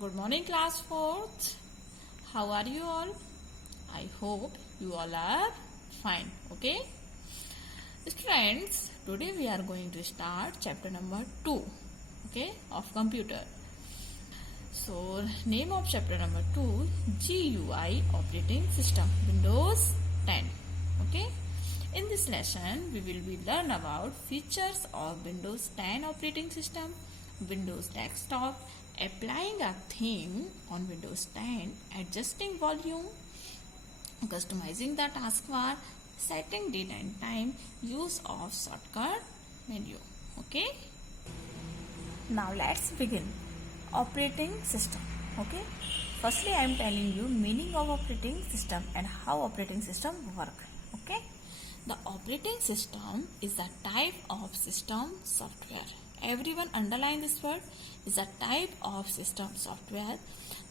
Good morning, class 4th. How are you all? I hope you all are fine. Okay? Students, today we are going to start chapter number 2, okay, of computer. So, name of chapter number 2, GUI operating system, Windows 10. Okay? In this lesson, we will be learn about features of Windows 10 operating system, Windows desktop, applying a theme on Windows 10, adjusting volume, customizing the taskbar, setting date and time, use of shortcut menu. Okay? Now let's begin. Operating system. Okay? Firstly, I am telling you meaning of operating system and how operating system work. Okay? The operating system is a type of system software. Everyone underline this word. Is a type of system software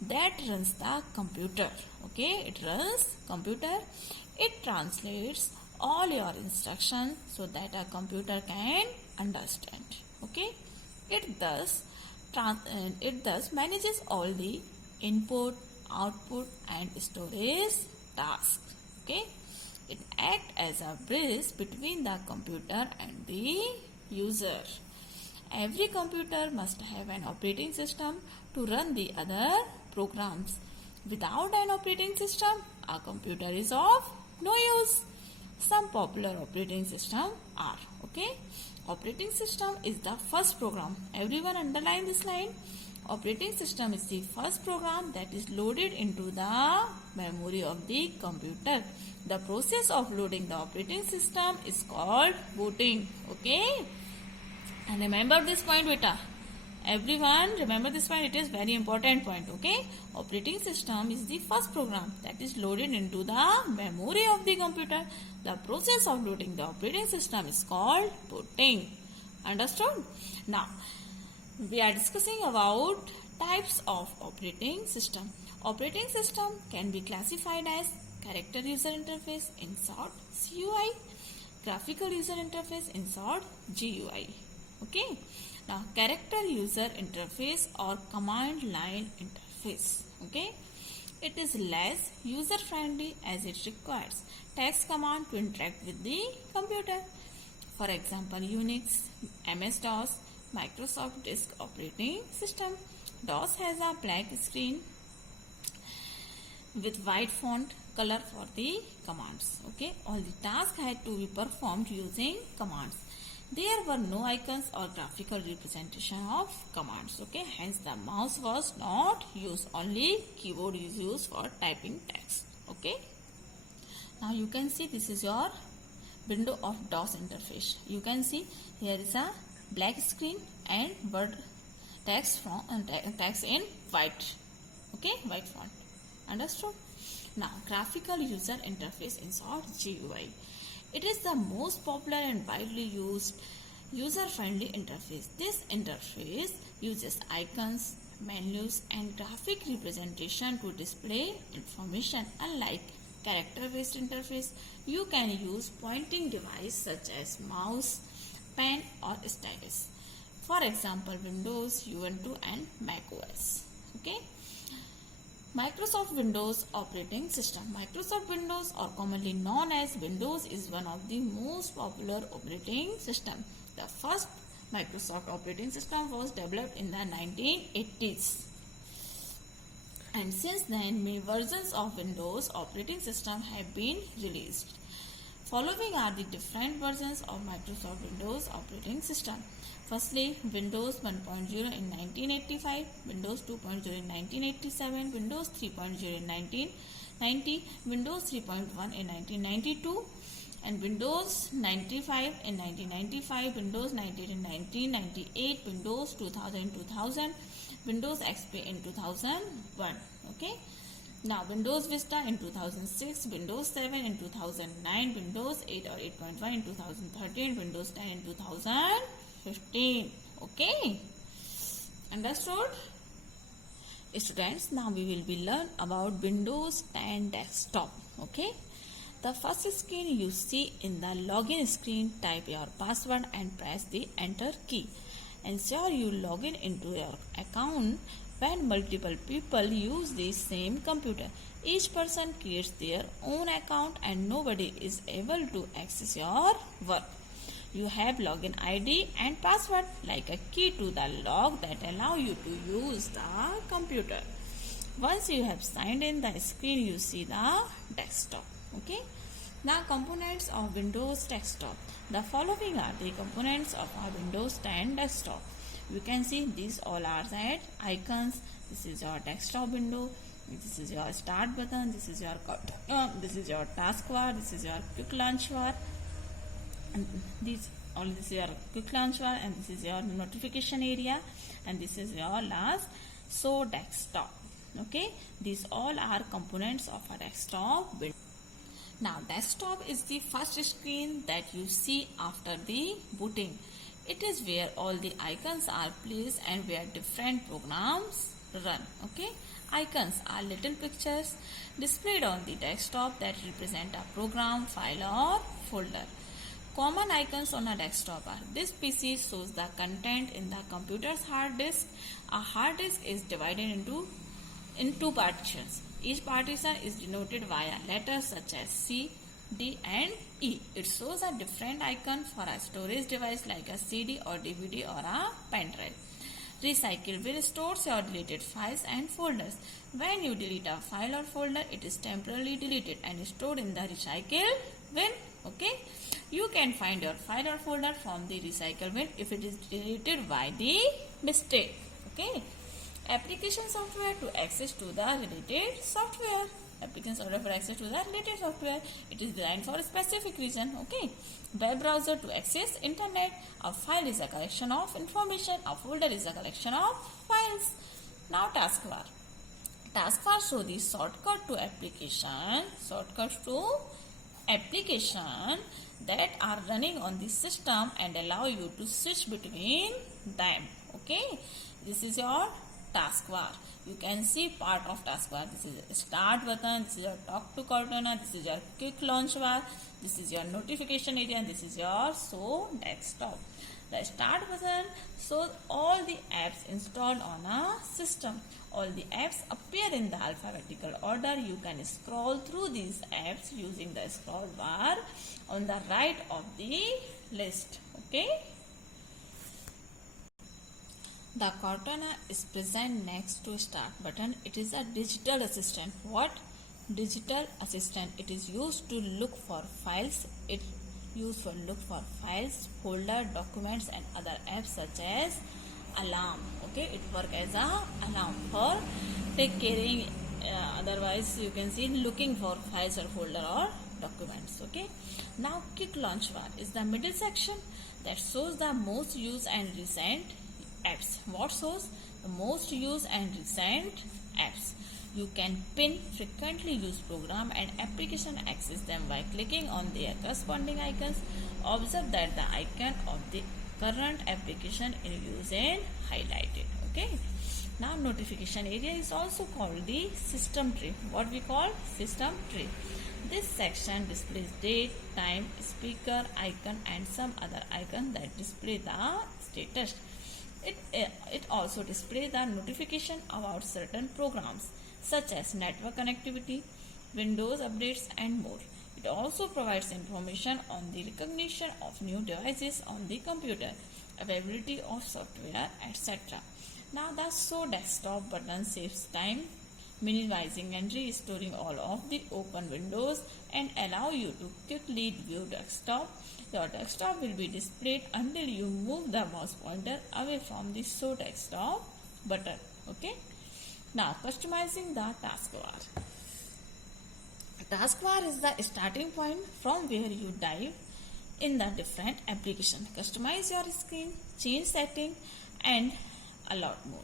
that runs the computer. Okay, it runs computer. It translates all your instructions so that a computer can understand. Okay, it thus manages all the input, output, and storage tasks. Okay, it acts as a bridge between the computer and the user. Every computer must have an operating system to run the other programs. Without an operating system, a computer is of no use. Some popular operating systems are, okay? Operating system is the first program. Everyone underline this line. Operating system is the first program that is loaded into the memory of the computer. The process of loading the operating system is called booting, okay? And remember this point, beta. Everyone remember this point. It is very important point. Okay. Operating system is the first program that is loaded into the memory of the computer. The process of loading the operating system is called booting. Understood? Now, we are discussing about types of operating system. Operating system can be classified as character user interface, in short CUI, graphical user interface, in short GUI. Okay, now character user interface or command line interface. Okay, it is less user friendly as it requires text command to interact with the computer. For example, Unix, MS-DOS, Microsoft Disk Operating System. DOS has a black screen with white font color for the commands. Okay, all the tasks had to be performed using commands. There were no icons or graphical representation of commands. Okay, hence the mouse was not used. Only keyboard is used for typing text. Okay. Now you can see this is your window of DOS interface. You can see here is a black screen and word text in white. Okay, white font. Understood? Now graphical user interface in short GUI. It is the most popular and widely used user-friendly interface. This interface uses icons, menus, and graphic representation to display information. Unlike character-based interface, you can use pointing device such as mouse, pen, or stylus. For example, Windows, Ubuntu, and macOS. Okay. Microsoft Windows operating system. Microsoft Windows, or commonly known as Windows, is one of the most popular operating system. The first Microsoft operating system was developed in the 1980s. And since then, many versions of Windows operating system have been released. Following are the different versions of Microsoft Windows operating system. Firstly, Windows 1.0 in 1985, Windows 2.0 in 1987, Windows 3.0 in 1990, Windows 3.1 in 1992, and Windows 95 in 1995, Windows 98 in 1998, Windows 2000 in 2000, Windows XP in 2001. Okay. Now, Windows Vista in 2006, Windows 7 in 2009, Windows 8 or 8.1 in 2013, Windows 10 in 2015. Okay, understood? Students, now we will be learn about Windows 10 desktop. Okay, the first screen you see in the login screen, type your password and press the enter key. Ensure you log in into your account when multiple people use the same computer. Each person creates their own account and nobody is able to access your work. You have login ID and password like a key to the log that allow you to use the computer. Once you have signed in, the screen you see the desktop. Okay. Now components of Windows desktop. The following are the components of our Windows 10 desktop. You can see these all are that icons. This is your desktop window. This is your start button. This is your taskbar. This is your quick launch bar. And this is your quick launch bar, and this is your notification area, and this is your last desktop. Okay, these all are components of a desktop window. Now desktop is the first screen that you see after the booting. It is where all the icons are placed and where different programs run. Okay, icons are little pictures displayed on the desktop that represent a program, file or folder. Common icons on a desktop are: this PC shows the content in the computer's hard disk. A hard disk is divided into two partitions. Each partition is denoted via letters such as C, D and E. It shows a different icon for a storage device like a CD or DVD or a pen drive. Recycle bin stores your deleted files and folders. When you delete a file or folder, it is temporarily deleted and stored in the recycle bin. Okay, you can find your file or folder from the recycle bin if it is deleted by the mistake. Okay. Application software to access to the related software. Application software for access to the related software. It is designed for a specific reason. Okay. Web browser to access internet. A file is a collection of information. A folder is a collection of files. Now taskbar. Taskbar show the shortcuts to application that are running on the system and allow you to switch between them. Okay. This is your taskbar. You can see part of taskbar. This is a start button. This is your talk to Cortana. This is your quick launch bar. This is your notification area. And this is your desktop. The start button shows all the apps installed on a system. All the apps appear in the alphabetical order. You can scroll through these apps using the scroll bar on the right of the list. Okay. The Cortana is present next to start button. It is a digital assistant. What? Digital assistant. It is used to look for files. It used for look for files, folder, documents and other apps such as alarm. Okay, it works as a alarm for take caring. Otherwise, you can see looking for files or folder or documents. Okay. Now, quick launch bar is the middle section that shows the most used and recent apps. What shows? The most used and recent apps. You can pin frequently used program and application, access them by clicking on their corresponding icons. Observe that the icon of the current application in use is highlighted. Okay. Now notification area is also called the system tree. What we call system tree. This section displays date, time, speaker, icon and some other icon that display the status. It also displays the notification about certain programs such as network connectivity, Windows updates and more. It also provides information on the recognition of new devices on the computer, availability of software, etc. Now the Show Desktop button saves time, minimizing and restoring all of the open windows and allow you to quickly view desktop. Your desktop will be displayed until you move the mouse pointer away from the Show Desktop button. Okay. Now customizing the taskbar. Taskbar is the starting point from where you dive in the different application. Customize your screen, change setting and a lot more.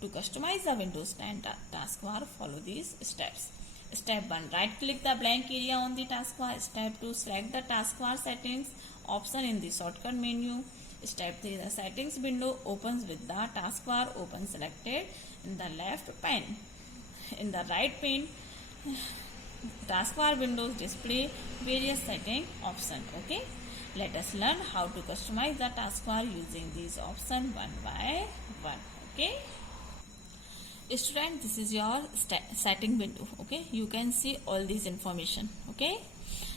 To customize the Windows 10 taskbar, follow these steps. Step 1. Right click the blank area on the taskbar. Step 2. Select the taskbar settings option in the shortcut menu. Step 3. The settings window opens with the taskbar open selected in the left pane. In the right pane, taskbar windows display various setting options. Okay. Let us learn how to customize the taskbar using these options one by one. Okay. Student, this is your setting window. Okay, you can see all these information. Okay,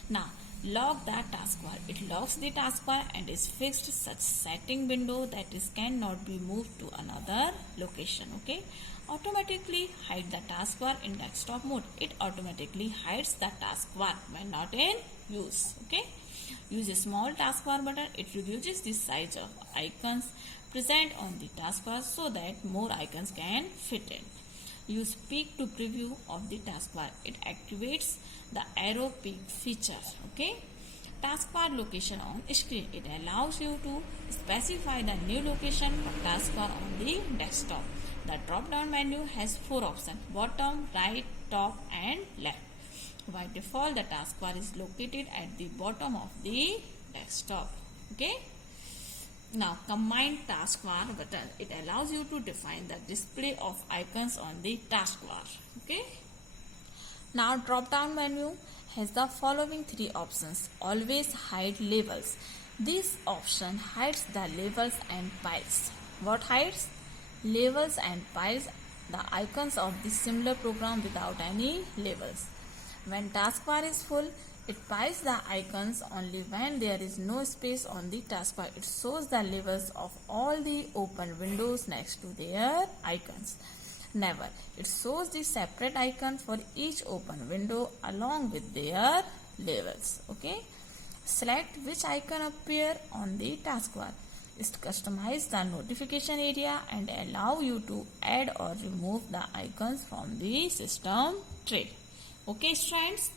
now lock the taskbar. It locks the taskbar and is fixed such setting window that it cannot be moved to another location. Okay, automatically hide the taskbar in desktop mode. It automatically hides the taskbar when not in use. Okay, use a small taskbar button. It reduces the size of icons present on the taskbar so that more icons can fit in. Use peek to preview of the taskbar. It activates the arrow peek feature. Okay. Taskbar location on screen. It allows you to specify the new location of taskbar on the desktop. The drop down menu has 4 options: bottom, right, top and left. By default, the taskbar is located at the bottom of the desktop. Okay. Now, combine taskbar button. It allows you to define the display of icons on the taskbar. Okay. Now, drop down menu has the following 3 options. Always hide labels. This option hides the labels and piles. What hides? Labels and piles, the icons of the similar program without any labels. When taskbar is full, it piles the icons only when there is no space on the taskbar. It shows the labels of all the open windows next to their icons. Never. It shows the separate icons for each open window along with their labels. Okay. Select which icon appear on the taskbar. It customize the notification area and allow you to add or remove the icons from the system tray. Okay, students,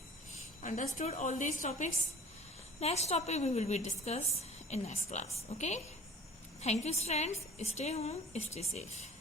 understood all these topics? Next topic we will be discuss in next class. Okay. Thank you, students. Stay home, stay safe.